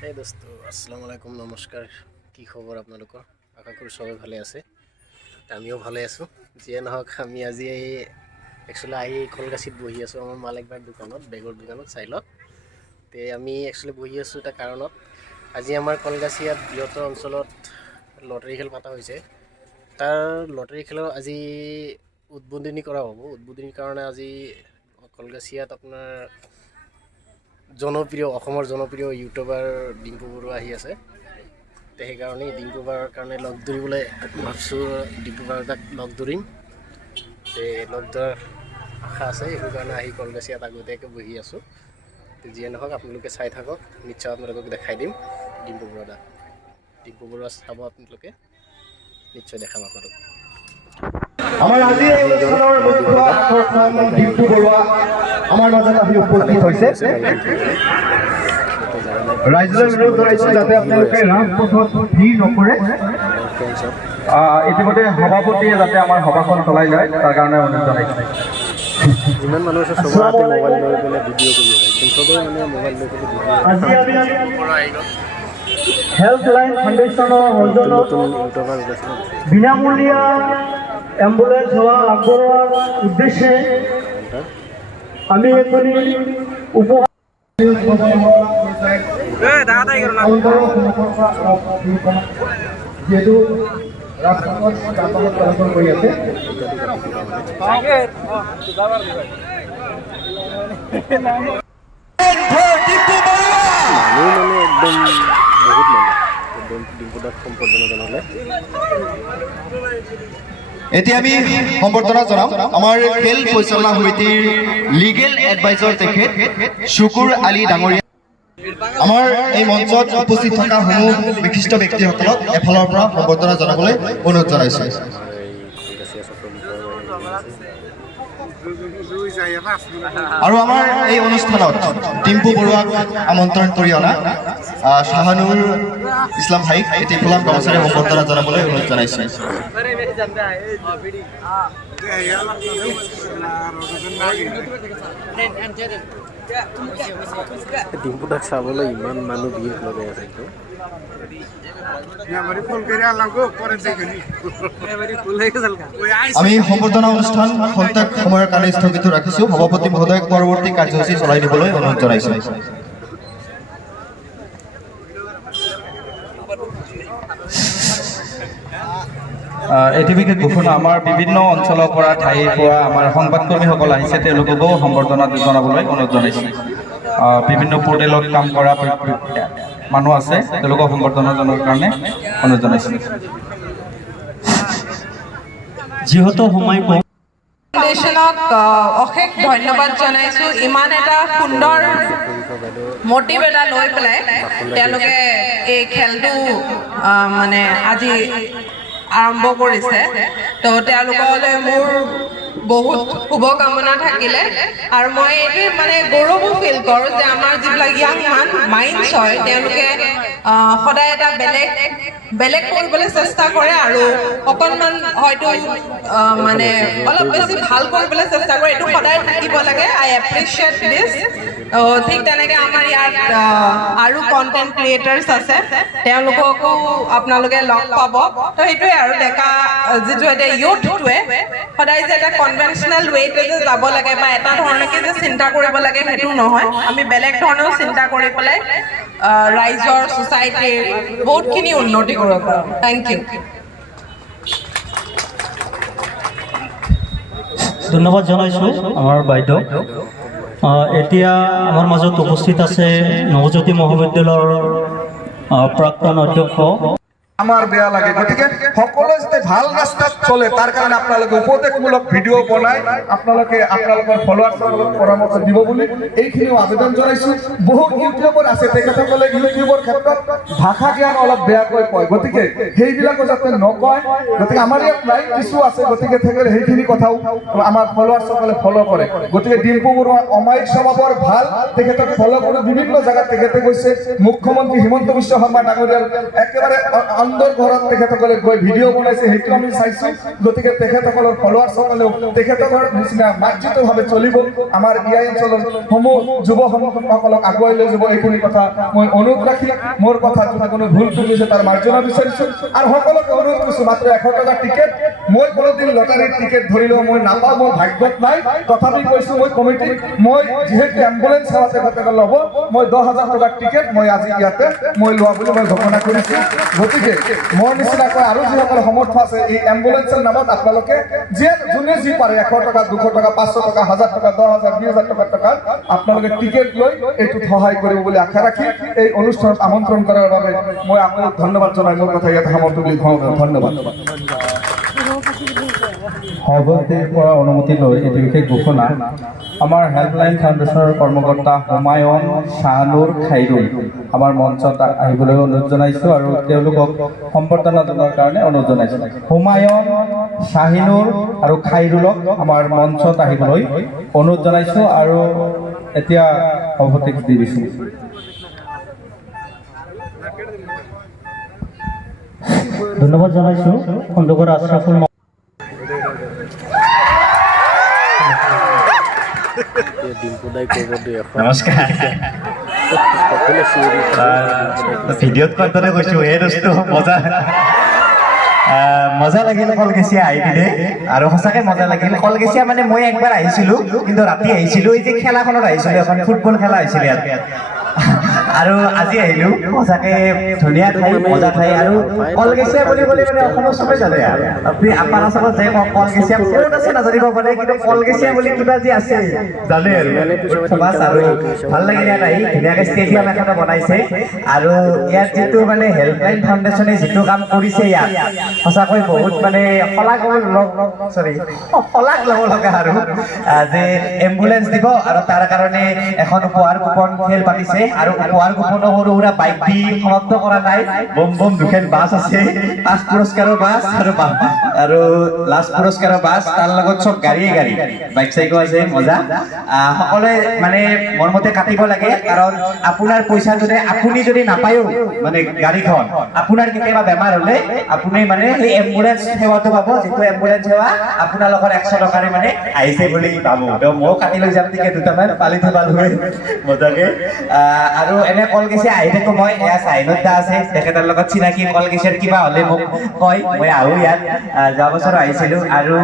এই দোস্ত আসসালামু আলাইকুম নমস্কাৰ কি খবৰ আপোনালোকৰ আশা কৰোঁ সবাই ভালে আছে আমিও ভালে আছোঁ যিয়ে নহওক আমি আজি একচুৱেলি আহি কলগাছিত বহি আছোঁ আমাৰ মালিকবাৰ দোকানত বেগৰ দোকানত চাইলত তে আমি একচুৱেলি বহি আছোঁ এটা কাৰণত আজি আমাৰ কলগাছিয়াত বৃহত্তৰ অঞ্চলত লটাৰী খেল পতা হৈছে তাৰ লটাৰী খেলৰ আজি উদ্বোধনী কৰা হ'ব উদ্বোধনীৰ কাৰণে আজি কলগাছিয়াত আপোনাৰ জনপ্ৰিয় অসমৰ জনপ্ৰিয় ইউটিউবাৰ ডিম্পু বৰুৱা আহি আছে তে সেইকাৰণে ডিম্পু বৰুৱাৰ কাৰণে লগ ধৰিবলৈ ভাবিছোঁ ডিম্পু বৰুৱাক লগ ধৰিম তে লগ ধৰাৰ আশা আছে সেইকাৰণে আহি কলগাছিয়াত আগতীয়াকৈ বহি আছোঁ যিয়ে নহওক আপোনালোকে চাই থাকক নিশ্চয় আপোনালোকক দেখাই দিম ডিম্পু বৰুৱা চাব আপোনালোকে নিশ্চয় দেখাম আপোনালোকক আমাৰ আজি এই অনুষ্ঠানৰ মুখ্য আকৰ্ষণ ডিম্পু বৰুৱা আমাৰ মাজত আহি উপস্থিত হৈছে ৰাইজলৈ অনুৰোধ জনাইছোঁ যাতে আপোনালোকে ৰাজপথত ভিৰ নকৰে ইতিমধ্যে সভাপতিয়ে যাতে আমাৰ সভাখন চলাই যায় তাৰ কাৰণে অনুৰোধ জনাইছোঁ যিমান মানুহ আছে চবৰ হাতে মোবাইল লৈ পেলাই ভিডিঅ' কৰি আছে চবেই মানে মোবাইল লৈ পেলাই ভিডিঅ' হেল্পলাইন ফাউণ্ডেশ্যনৰ সৌজন্যত বিনামূলীয়া এম্বুলেন্স সেৱা আগবঢ়োৱাৰ উদ্দেশ্যে আমি এখনি উপহাৰ যিহেতু ৰাজপথত যাতায়াত চলাচল কৰি আছে এতিয়া আমি সম্বৰ্ধনা জনাম আমাৰ খেল পৰিচালনা সমিতিৰ লিগেল এডভাইজৰ তেখেত শুকুৰ আলী ডাঙৰীয়া আমাৰ এই মঞ্চত উপস্থিত থকা সমূহ বিশিষ্ট ব্যক্তিসকলক এফালৰ পৰা সম্বৰ্ধনা জনাবলৈ অনুৰোধ জনাইছোঁ আৰু আমাৰ এই অনুষ্ঠানত ডিম্পু বৰুৱাক আমন্ত্ৰণ কৰি অনা শাহানুৰ ইছলাম ভাইক ত্ৰিফুলাম কৰ্মচাৰী সম্বৰ্ধনা জনাবলৈ অনুৰোধ জনাইছোঁ ডিম্পুদাক চাবলৈ ইমান মানুহ ভিৰ লগাই আছে আমি সম্বৰ্ধনা অনুষ্ঠান খন্তেক সময়ৰ কাৰণে স্থগিত ৰাখিছোঁ সভাপতি মহোদয়ক পৰৱৰ্তী কাৰ্যসূচী চলাই দিবলৈ অনুৰোধ জনাইছোঁ এটি বিশেষ ঘোষণা আমাৰ বিভিন্ন অঞ্চলৰ পৰা ঠাইৰ পৰা আমাৰ সংবাদকৰ্মীসকল আহিছে তেওঁলোককো সম্বৰ্ধনা জনাবলৈ অনুৰোধ জনাইছোঁ বিভিন্ন পৰ্টেলত কাম কৰা মানুহ আছে তেওঁলোকক সম্বৰ্ধনা জনোৱাৰ কাৰণে অনুৰোধ জনাইছোঁ যিহেতু সময় কম ফাউণ্ডেশ্যনক অশেষ ধন্যবাদ জনাইছোঁ ইমান এটা সুন্দৰ মটিভ এটা লৈ পেলাই তেওঁলোকে এই খেলটো মানে আজি আৰম্ভ কৰিছে তো তেওঁলোকলৈ মোৰ বহুত শুভকামনা থাকিলে আৰু মই এইটোৱে মানে গৌৰৱো ফিল কৰোঁ যে আমাৰ যিবিলাক ইয়াং মাইণ্ডছ হয় তেওঁলোকে সদায় এটা বেলেগ কৰিবলৈ চেষ্টা কৰে আৰু অকণমান হয়তো মানে অলপ বেছি ভাল কৰিবলৈ চেষ্টা কৰে এইটো সদায় থাকিব লাগে আই এপ্ৰিচিয়েট দিছ ঠিক তেনেকৈ আমাৰ ইয়াত আৰু কণ্টেণ্ট ক্ৰিয়েটাৰ্ছ আছে তেওঁলোককো আপোনালোকে লগ পাব তো সেইটোৱে আৰু ডেকা যিটো এতিয়া ইউথটোৱে সদায় যে এটা কনভেনশ্যনেল ৱেতে যে যাব লাগে বা এটা ধৰণকে যে চিন্তা কৰিব লাগে সেইটো নহয় আমি বেলেগ ধৰণেও চিন্তা কৰি পেলাই ৰাইজৰ ছ'চাইটিৰ বহুতখিনি উন্নতি কৰিব পাৰোঁ থেংক ইউ ধন্যবাদ জনাইছোঁ আমাৰ বাইদেউ এতিয়া আমাৰ মাজত উপস্থিত আছে নৱজ্যোতি মহাবিদ্যালয়ৰ প্ৰাক্তন অধ্যক্ষ আমাৰ বেয়া লাগে গতিকে সকলো যাতে ভাল ৰাস্তাত চলে তাৰ কাৰণে আপোনালোকে উপদেশমূলক ভিডিঅ' বনাই আপোনালোকে আপোনালোকৰ ফলোৱাৰ্ছৰ লগত পৰামৰ্শ দিব বুলি এইখিনিও আবেদন জনাইছোঁ বহু ইউটিউবৰ আছে তেখেতসকলে ইউটিউবৰ ক্ষেত্ৰত ভাষা জ্ঞান অলপ বেয়াকৈ কয় গতিকে সেইবিলাকো যাতে নকয় গতিকে আমাৰ ইয়াত লাইভ কিছু আছে গতিকে তেখেতে সেইখিনি কথাও আমাৰ ফলোৱাৰ্ছসকলে ফ'ল' কৰে গতিকে ডিম্পু বৰুৱা অমায়িক স্বভাৱৰ ভাল তেখেতক ফ'ল' কৰি বিভিন্ন জেগাত তেখেতে গৈছে মুখ্যমন্ত্ৰী হিমন্ত বিশ্ব শৰ্মা ডাঙৰীয়াৰ একেবাৰে আনন্দৰ ঘৰত তেখেতসকলে গৈ ভিডিঅ' বনাইছে, সেইটো আমি চাইছো। গতিকে তেখেতসকলৰ ফলোৱাৰ্ছসকলেও তেখেতৰ নিচিনা মাৰ্জিতভাৱে চলিব, আমাৰ ইয়াৰ অঞ্চলৰ সমূহ যুৱসকলক আগুৱাই লৈ যাব, এইখিনি কথা মই অনুৰোধ ৰাখি মোৰ কথা যদি কোনো ভুল কৰিছে তাৰ মাৰ্জনা বিচাৰিছো। আৰু সকলোকে অনুৰোধ কৰিছো, মাত্ৰ 100 টকা টিকেট। মই কোনোদিন লটাৰীৰ টিকেট ধৰিলেও মই নাপাওঁ, মোৰ ভাগ্যত নাই। তথাপি কৈছো মই কমিটি, মই যিহেতু এম্বুলেন্স সেৱা তেখেতসকলে ল'ব, মই 10,000 টকাৰ টিকেট মই আজি ইয়াতে মই লোৱা বুলি মই ঘোষণা কৰিছো। গতিকে মোৰ নিচিনাকৈ আৰু যিসকল সমৰ্থ আছে এই এম্বুলেন্সৰ নামত আপোনালোকে যোনে যি পাৰে 100 টকা, 200 টকা, 500 টকা, 1000 টকা, 10,000, 20,000 টকা আপোনালোকে টিকেট লৈ এইটোত সহায় কৰিব বুলি আশা ৰাখি এই অনুষ্ঠানত আমন্ত্ৰণ কৰাৰ বাবে মই আপোনাক ধন্যবাদ জনাই মোৰ কথা ইয়াতে সামৰণি বুলি ধন্যবাদ। সভাপতিৰ পৰা অনুমতি লৈ এটি বিশেষ ঘোষণা। আমাৰ হেল্পলাইন ফাউণ্ডেশ্যনৰ কৰ্মকৰ্তা হুমায়ুন শাহনুৰ খাইৰুল আমাৰ মঞ্চত আহিবলৈ অনুৰোধ জনাইছোঁ আৰু তেওঁলোকক সম্বৰ্ধনা জনোৱাৰ কাৰণে অনুৰোধ জনাইছোঁ। হুমায়ুন, শাহিনুৰ আৰু খাইৰুলক আমাৰ মঞ্চত আহিবলৈ অনুৰোধ জনাইছোঁ আৰু এতিয়া সভাপতিক দি দিছোঁ। ধন্যবাদ জনাইছোঁ খণ্ডকৰ আশ্ৰাফুল ডিম্পুদাই ক'ব দুই এখন নমস্কাৰ। ভিডিঅ'ত কণ্টনে কৈছোঁ এই বস্তু মজা লাগিল কলগেছিয়া আহি পিনে, আৰু সঁচাকৈ মজা লাগিল। কলগেছিয়া মানে মই একবাৰ আহিছিলোঁ, কিন্তু ৰাতি আহিছিলোঁ, এই যে খেলাখনত আহিছিলোঁ, এখন ফুটবল খেলা হৈছিলে ইয়াত, আৰু আজি আহিলোঁ। সঁচাকৈ ধুনীয়া ঠাই, মজা ঠাই। আৰু কলগেছিয়া বুলি ক'লে মানে অসমৰ চবে জানে, আপুনি আপাৰ আচামত যে কলগেছিয়া ক'ত আছে নাজানিব পাৰে, কিন্তু কলগেছিয়া বুলি কিবা যে আছে জানে আৰু বাছ। আৰু ভাল লাগিল ইয়াত আহি, ধুনীয়াকৈ ষ্টেডিয়াম এখনো বনাইছে, আৰু ইয়াত যিটো মানে হেল্পলাইন ফাউণ্ডেশ্যনে যিটো কাম কৰিছে ইয়াত, সঁচাকৈ বহুত মানে শলাগ ল'ব লগা। আৰু যে এম্বুলেন্স দিব, আৰু তাৰ কাৰণে এখন উপহাৰ কুপন খেল পাতিছে, আৰু উপহাৰ কুপনো সৰু সুৰা বাইক দি সমাপ্ত কৰা নাই। বম বম দুখন বাছ আছে, 5 পুৰস্কাৰৰ বাছ আৰু লাষ্ট পুৰস্কাৰৰ বাছ, তাৰ লগত চব গাড়ীয়ে গাড়ী, বাইক চাইকো আছে, মজা। সকলোৱে মানে মোৰ মতে কাটিব লাগে, কাৰণ আপোনাৰ পইচা আপুনি যদি নাপায়ো মানে গাড়ীখন, আপোনাৰ কেতিয়াবা বেমাৰ হ'লে আপুনি মানে সেই এম্বুলেন্স সেৱাটো পাব, যিটো এম্বুলেন্স সেৱা আপোনালোকৰ 100 টকাৰে মানে আহিছে বুলি পাব। ময়ো কাটি লৈ যাম টিকেট দুটামান, পালি পালো মজাকে। আৰু এনে কলগেছিয়া আহি থাকোঁ মই, এয়া চাহিনুৰ দা আছে, তেখেতৰ লগত চিনাকি, কলগেছিয়াৰ কিবা হ'লে মোক কয়, মই আহোঁ ইয়াত। যোৱা বছৰ আহিছিলোঁ। আৰু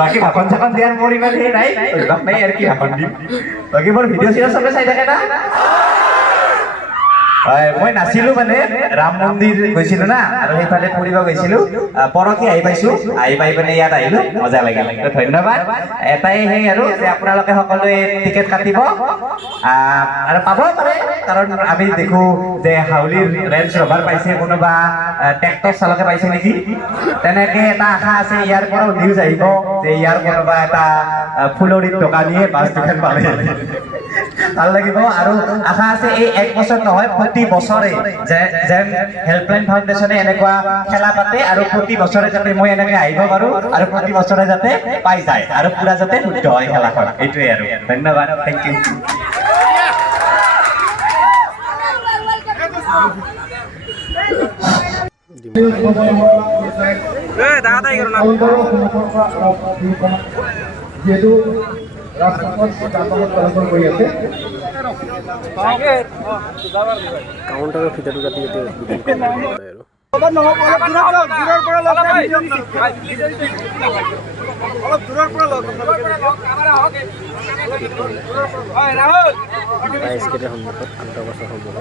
বাকী ভাষণ চাখন দিয়াৰ মোৰ ইমান সেই নাই, অভ্যাস নাই আৰু কি ভাষণ দিম। বাকী মোৰ ভিডিঅ' চিডিঅ' চবে চাই থাকে না? হয়, মই নাছিলোঁ মানে, ৰাম মন্দিৰ গৈছিলোঁ না, আৰু সেইফালে ফুৰিব গৈছিলোঁ। পৰহি আহি পাইছোঁ, আহি পাই পিনে ইয়াত আহিলোঁ, মজা লাগিল। ধন্যবাদ। এটাই সেই আৰু যে আপোনালোকে সকলোৱে টিকেট কাটিব আৰু পাব পাৰে, কাৰণ আমি দেখোঁ যে হাউলিৰ ৰেঞ্জ ৰভাৰ পাইছে, কোনোবা ট্ৰেক্টৰ চালকে পাইছে নেকি, তেনেকৈ এটা আশা আছে। ইয়াৰ পৰাও নিউজ আহিব যে ইয়াৰ কোনোবা এটা ফুলৰিত দোকানীয়ে বাছ দুখন পালে, ভাল লাগিব। আৰু আশা আছে এই 1 বছৰ নহয়, প্ৰতি বছৰে যেন হেল্পলাইন ফাউণ্ডেশ্যনে এনেকুৱা খেলা পাতে, আৰু প্ৰতি বছৰে যাতে মই এনেকৈ আহিব পাৰোঁ, আৰু প্ৰতি বছৰে যাতে পাই যায়, আৰু পুৰা যাতে শুদ্ধ হয় খেলাখন। এইটোৱে আৰু ধন্যবাদ, থেংক ইউ। যিহেতু ৰাজপথত যান-বাহন চলাচল কৰি আছে, কাউণ্টাৰৰ ফিটাটো কাটি এতিয়া আৰু বাইছ কেইটাৰ সন্মুখত, আঠটা বাছৰ সন্মুখত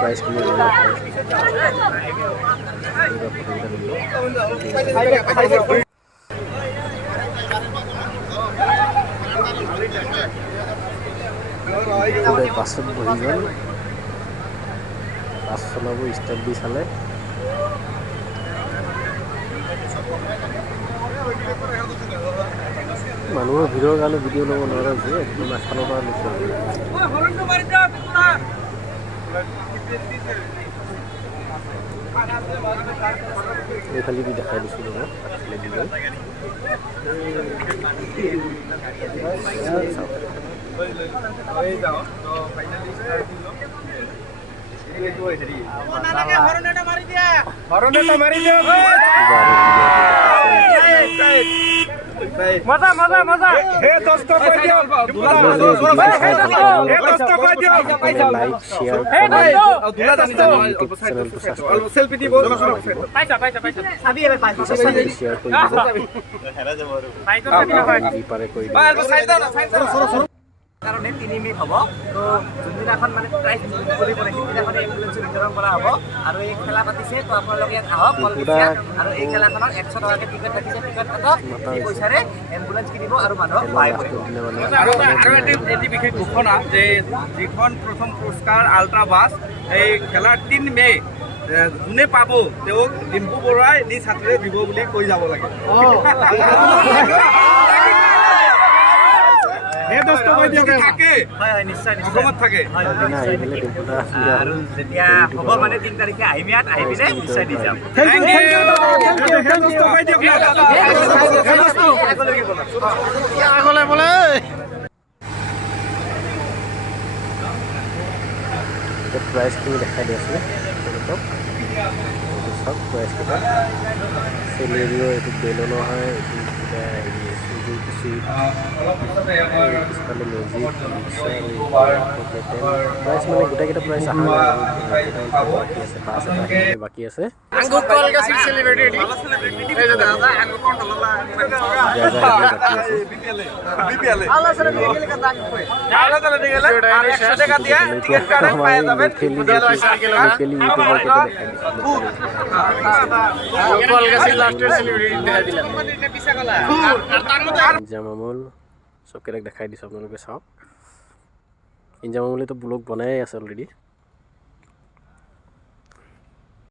প্ৰাইজ কিনি বাছত বহি গ'ল, বাছ চলাব ষ্টাৰ্ট দি চালে। মানুহৰ ভিৰৰ কাৰণে ভিডিঅ' ল'ব নোৱাৰা হৈছে, একদম এফালৰ পৰা লৈছে। এইফালে দি দেখাই দিছোঁ ৰ'ব লাইক শ্বেয়াৰ ইউটিউব চেনেলটো ছাবস্ক্ৰাইব যি পাৰে কৰি দিব কাৰণে 3 মিনিট হ'ব তো যোনদিনাখন মানে প্ৰাইজ কৰিব সেইদিনাখন এম্বুলেন্স বিতৰণ কৰা হ'ব আৰু এই খেলা পাতিছে তো আপোনালোকে ইয়াত আহক কলগছিয়া আৰু এই খেলাখনত 100 টকাকে টিকট ৰাখিছে টিকট কাটক এই পইচাৰে এম্বুলেন্স কিনিব আৰু মানুহক সহায় কৰিব আৰু এটি বিশেষ ঘোষণা যে যিখন প্ৰথম পুৰস্কাৰ আল্ট্ৰা বাছ এই খেলাৰ 3 মে যোনে পাব তেওঁক ডিম্পু বৰুৱাই নিজ হাতেৰে দিব বুলি কৈ যাব লাগে থাকে নিশ্চয় অসমত থাকে আৰু যেতিয়া হ'ব মানে 3 তাৰিখে আহিম ইয়াত আহি পিনে নিশ্চয় দি যাম প্ৰাইজখিনি দেখাই দি আছিলে তেওঁলোকক এইটো চাওক প্ৰাইজকেইটা চেলেৰিও এইটো বেলুনৰ হয় এইটো কিবা হেৰি সুজুকি চুইট পিছফালে মেজিক প্ৰাইজ মানে গোটেইকেইটা প্ৰাইজ অহা বাকী আছে বাছ এটা বাকী আছে ইনজামামুল চবকেইটাক দেখাই দিছোঁ আপোনালোকে চাওক ইনজামামুলেতো ব্লগ বনাই আছে অলৰেডি